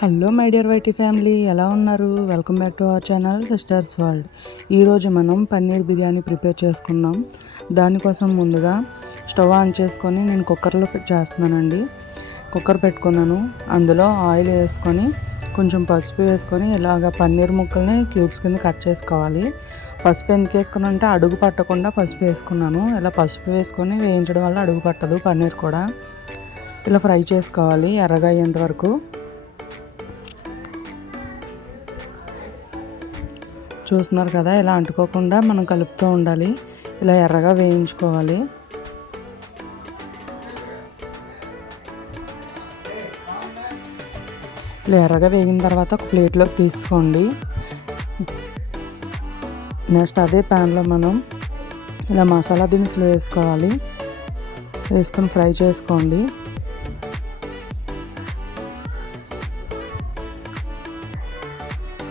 Hello my dear YT family, ఎలా ఉన్నారు? Welcome back to our channel sisters world. ఈరోజు మనం పన్నీర్ బిర్యానీ ప్రిపేర్ చేసుకుందాం. దానికోసం ముందుగా స్టవ్ ఆన్ చేసుకొని నేను కుక్కర్లో చేస్తున్నానండి. కుక్కర్ పెట్టుకున్నాను. అందులో ఆయిల్ వేసుకొని కొంచెం పసుపు వేసుకొని ఇలాగ పన్నీర్ ముక్కల్ని క్యూబ్స్ కింద కట్ చేసుకోవాలి. పసుపు ఎందుకు వేసుకున్నా అంటే అడుగు పట్టకుండా పసుపు వేసుకున్నాను. ఇలా పసుపు వేసుకొని వేయించడం వల్ల అడుగు పట్టదు పన్నీర్ కూడా. ఇలా ఫ్రై చేసుకోవాలి ఎర్రగా అయ్యేంత వరకు. చూస్తున్నారు కదా, ఇలా అంటుకోకుండా మనం కలుపుతూ ఉండాలి. ఇలా ఎర్రగా వేయించుకోవాలి. ఇలా ఎర్రగా వేగిన తర్వాత ఒక ప్లేట్లోకి తీసుకోండి. నెక్స్ట్ అదే ప్యాన్లో మనం ఇలా మసాలా దినుసులు వేసుకోవాలి. వేసుకొని ఫ్రై చేసుకోండి.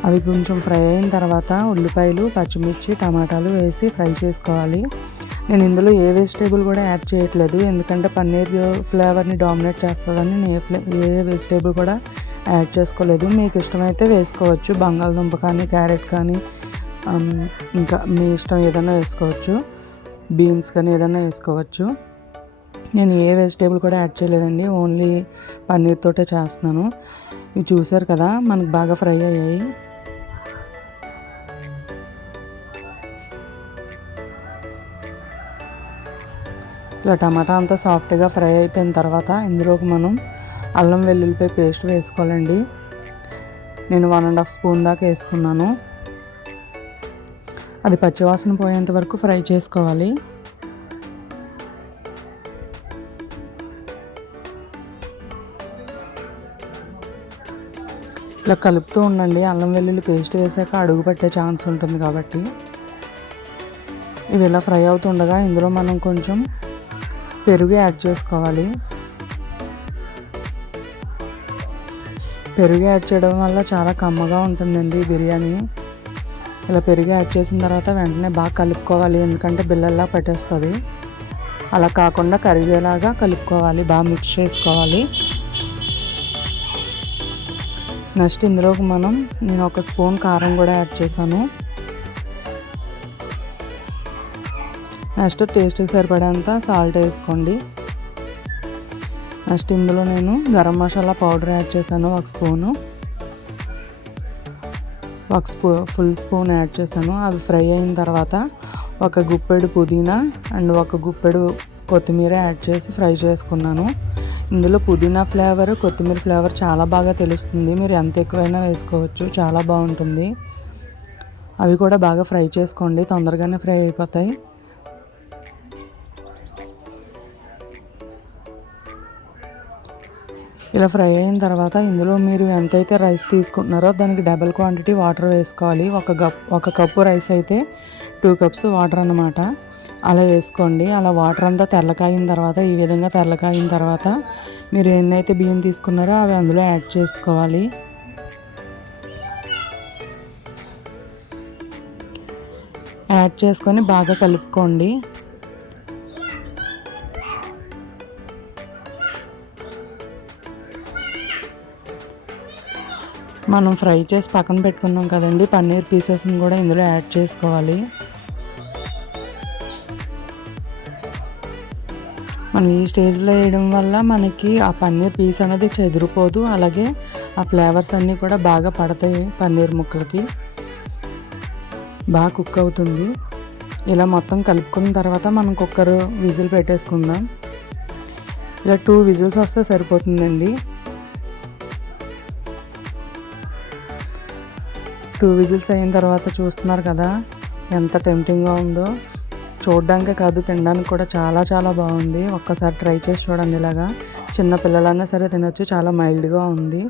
అవి కొంచెం ఫ్రై అయిన తర్వాత ఉల్లిపాయలు, పచ్చిమిర్చి, టమాటాలు వేసి ఫ్రై చేసుకోవాలి. నేను ఇందులో ఏ వెజిటేబుల్ కూడా యాడ్ చేయట్లేదు, ఎందుకంటే పన్నీర్ ఫ్లేవర్ని డామినేట్ చేస్తుందని నేను ఏ వెజిటేబుల్ కూడా యాడ్ చేసుకోలేదు. మీకు ఇష్టమైతే వేసుకోవచ్చు, బంగాళదుంప కానీ, క్యారెట్ కానీ, ఇంకా మీ ఇష్టం ఏదైనా వేసుకోవచ్చు, బీన్స్ కానీ ఏదైనా వేసుకోవచ్చు. నేను ఏ వెజిటేబుల్ కూడా యాడ్ చేయలేదండి, ఓన్లీ పన్నీర్ తోటే చేస్తున్నాను. ఇవి చూసారు కదా, మనకు బాగా ఫ్రై అయ్యాయి. ఇలా టమాటా అంతా సాఫ్ట్గా ఫ్రై అయిపోయిన తర్వాత ఇందులోకి మనం అల్లం వెల్లుల్లిపాయ పేస్ట్ వేసుకోవాలండి. నేను 1.5 స్పూన్ దాకా వేసుకున్నాను. అది పచ్చివాసన పోయేంత వరకు ఫ్రై చేసుకోవాలి. ఇలా కలుపుతూ ఉండండి. అల్లం వెల్లుల్లి పేస్ట్ వేసాక అడుగు పట్టే ఛాన్స్ ఉంటుంది కాబట్టి. ఇవి ఇలా ఫ్రై అవుతుండగా ఇందులో మనం కొంచెం పెరుగు యాడ్ చేసుకోవాలి. పెరుగు యాడ్ చేయడం వల్ల చాలా కమ్మగా ఉంటుందండి బిర్యానీ. ఇలా పెరుగు యాడ్ చేసిన తర్వాత వెంటనే బాగా కలుపుకోవాలి, ఎందుకంటే బిళ్ళల్లా పట్టేస్తుంది. అలా కాకుండా కరిగేలాగా కలుపుకోవాలి, బాగా మిక్స్ చేసుకోవాలి. నెక్స్ట్ ఇందులోకి నేను 1 స్పూన్ కారం కూడా యాడ్ చేశాను. నెక్స్ట్ టేస్ట్కి సరిపడేంత సాల్ట్ వేసుకోండి. నెక్స్ట్ ఇందులో నేను గరం మసాలా పౌడర్ యాడ్ చేశాను 1 స్పూను. ఫుల్ స్పూన్ యాడ్ చేశాను. అవి ఫ్రై అయిన తర్వాత 1 గుప్పెడు పుదీనా అండ్ 1 గుప్పెడు కొత్తిమీర యాడ్ చేసి ఫ్రై చేసుకున్నాను. ఇందులో పుదీనా ఫ్లేవర్, కొత్తిమీర ఫ్లేవర్ చాలా బాగా తెలుస్తుంది. మీరు ఎంత ఎక్కువైనా వేసుకోవచ్చు, చాలా బాగుంటుంది. అవి కూడా బాగా ఫ్రై చేసుకోండి, తొందరగానే ఫ్రై అయిపోతాయి. ఇలా ఫ్రై అయిన తర్వాత ఇందులో మీరు ఎంతైతే రైస్ తీసుకుంటున్నారో దానికి డబుల్ క్వాంటిటీ వాటర్ వేసుకోవాలి. ఒక కప్పు రైస్ అయితే 2 కప్స్ వాటర్ అన్నమాట. అలా వేసుకోండి. అలా వాటర్ అంతా తెల్లకాయిన తర్వాత, ఈ విధంగా తెల్లకాయిన తర్వాత మీరు ఎన్నైతే బియ్యం తీసుకున్నారో అవి అందులో యాడ్ చేసుకోవాలి. యాడ్ చేసుకొని బాగా కలుపుకోండి. మనం ఫ్రై చేసి పక్కన పెట్టుకున్నాం కదండి, పన్నీర్ పీసెస్ని కూడా ఇందులో యాడ్ చేసుకోవాలి. మనం ఈ స్టేజ్లో వేయడం వల్ల మనకి ఆ పన్నీర్ పీస్ అనేది చెదిరిపోదు, అలాగే ఆ ఫ్లేవర్స్ అన్నీ కూడా బాగా పడతాయి పన్నీర్ ముక్కలకి, బాగా కుక్ అవుతుంది. ఇలా మొత్తం కలుపుకున్న తర్వాత మనం కుక్కర్ విజిల్ పెట్టేసుకుందాం. ఇలా 2 విజిల్స్ వస్తే సరిపోతుందండి. 2 విజిల్స్ అయిన తర్వాత చూస్తున్నారు కదా ఎంత టెంప్టింగ్గా ఉందో. చూడడానికే కాదు, తినడానికి కూడా చాలా చాలా బాగుంది. ఒక్కసారి ట్రై చేసి చూడండి. ఇలాగా చిన్న పిల్లలైనా సరే తినొచ్చు, చాలా మైల్డ్గా ఉంది.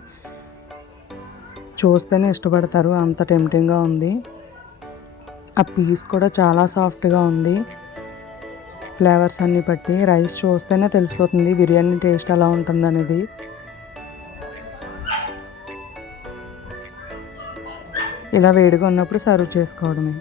చూస్తేనే ఇష్టపడతారు, అంత టెంప్టింగ్గా ఉంది. ఆ పీస్ కూడా చాలా సాఫ్ట్గా ఉంది. ఫ్లేవర్స్ అన్నీ పట్టి రైస్ చూస్తేనే తెలిసిపోతుంది బిర్యానీ టేస్ట్ ఎలా ఉంటుందనేది. ఇలా వేడిగా ఉన్నప్పుడు సర్వ్ చేసుకోవడమే.